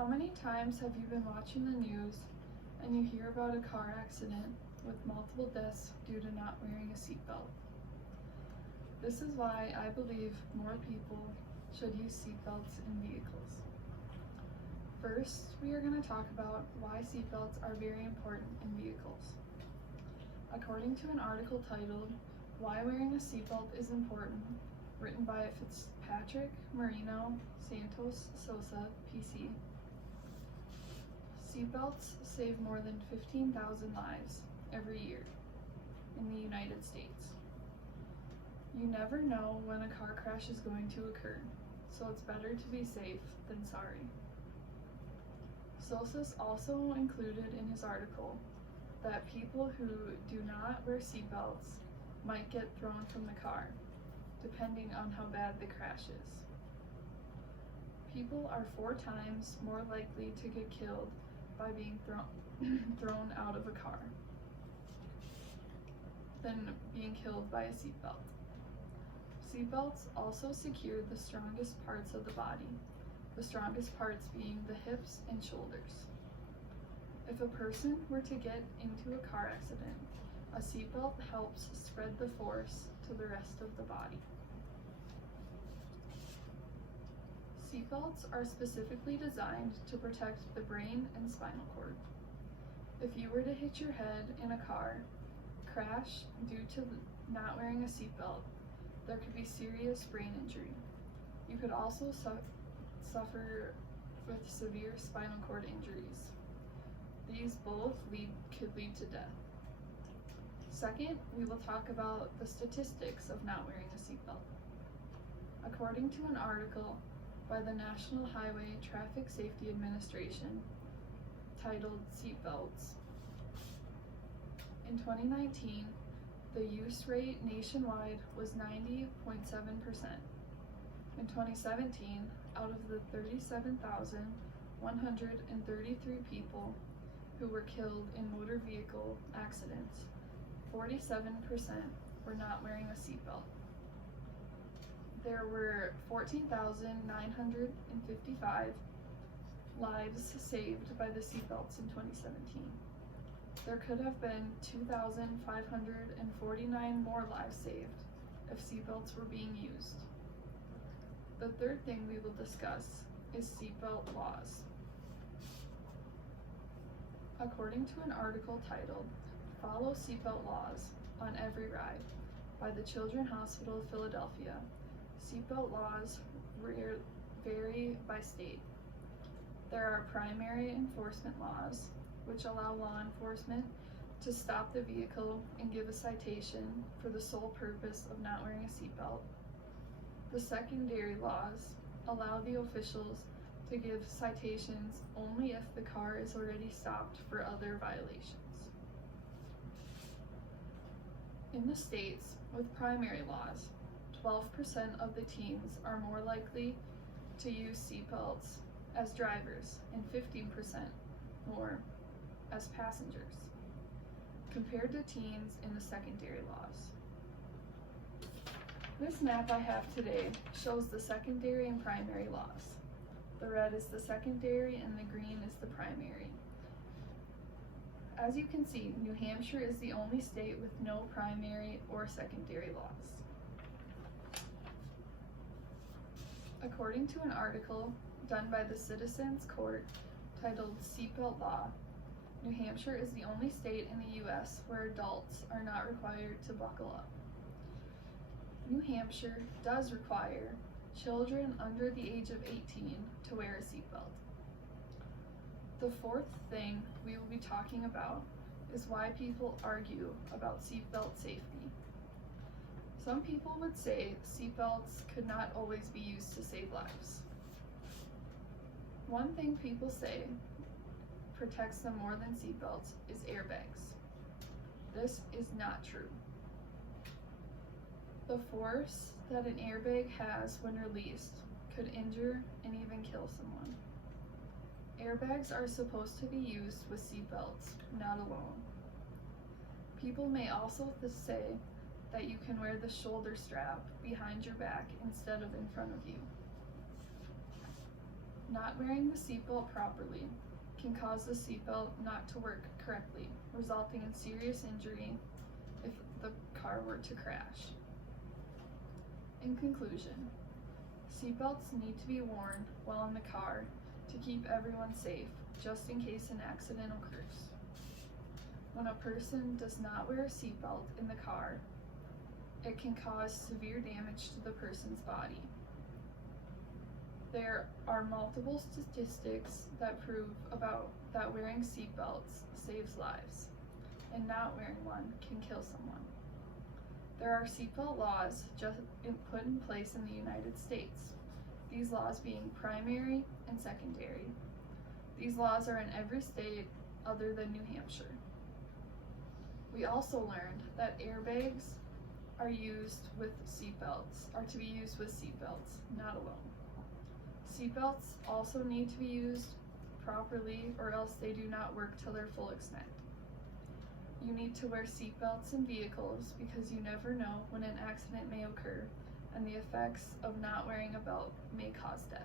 How many times have you been watching the news and you hear about a car accident with multiple deaths due to not wearing a seatbelt? This is why I believe more people should use seatbelts in vehicles. First, we are going to talk about why seatbelts are very important in vehicles. According to an article titled, "Why Wearing a Seatbelt is Important," written by Fitzpatrick, Marino, Santos, Sosa, PC, seatbelts save more than 15,000 lives every year in the United States. You never know when a car crash is going to occur, so it's better to be safe than sorry. Sosa also included in his article that people who do not wear seatbelts might get thrown from the car, depending on how bad the crash is. People are 4 times more likely to get killed by being thrown out of a car than being killed by a seatbelt. Seatbelts also secure the strongest parts of the body, the strongest parts being the hips and shoulders. If a person were to get into a car accident, a seatbelt helps spread the force to the rest of the body. Seatbelts are specifically designed to protect the brain and spinal cord. If you were to hit your head in a car crash due to not wearing a seatbelt, there could be serious brain injury. You could also suffer with severe spinal cord injuries. These both could lead to death. Second, we will talk about the statistics of not wearing a seatbelt. According to an article by the National Highway Traffic Safety Administration titled Seatbelts, in 2019, the use rate nationwide was 90.7%. In 2017, out of the 37,133 people who were killed in motor vehicle accidents, 47% were not wearing a seatbelt. There were 14,955 lives saved by the seatbelts in 2017. There could have been 2,549 more lives saved if seatbelts were being used. The third thing we will discuss is seatbelt laws. According to an article titled, "Follow Seatbelt Laws on Every Ride" by the Children's Hospital of Philadelphia, seatbelt laws vary by state. There are primary enforcement laws, which allow law enforcement to stop the vehicle and give a citation for the sole purpose of not wearing a seatbelt. The secondary laws allow the officials to give citations only if the car is already stopped for other violations. In the states with primary laws, 12% of the teens are more likely to use seatbelts as drivers and 15% more as passengers, compared to teens in the secondary laws. This map I have today shows the secondary and primary laws. The red is the secondary and the green is the primary. As you can see, New Hampshire is the only state with no primary or secondary laws. According to an article done by the Citizens Court titled "Seatbelt Law," New Hampshire is the only state in the U.S. where adults are not required to buckle up. New Hampshire does require children under the age of 18 to wear a seatbelt. The fourth thing we will be talking about is why people argue about seatbelt safety. Some people would say seatbelts could not always be used to save lives. One thing people say protects them more than seatbelts is airbags. This is not true. The force that an airbag has when released could injure and even kill someone. Airbags are supposed to be used with seatbelts, not alone. People may also say that you can wear the shoulder strap behind your back instead of in front of you. Not wearing the seatbelt properly can cause the seatbelt not to work correctly, resulting in serious injury if the car were to crash. In conclusion, seatbelts need to be worn while in the car to keep everyone safe, just in case an accident occurs. When a person does not wear a seatbelt in the car, it can cause severe damage to the person's body. There are multiple statistics that prove that wearing seatbelts saves lives, and not wearing one can kill someone. There are seatbelt laws put in place in the United States, these laws being primary and secondary. These laws are in every state other than New Hampshire. We also learned that airbags are to be used with seatbelts, not alone. Seatbelts also need to be used properly, or else they do not work to their full extent. You need to wear seatbelts in vehicles because you never know when an accident may occur, and the effects of not wearing a belt may cause death.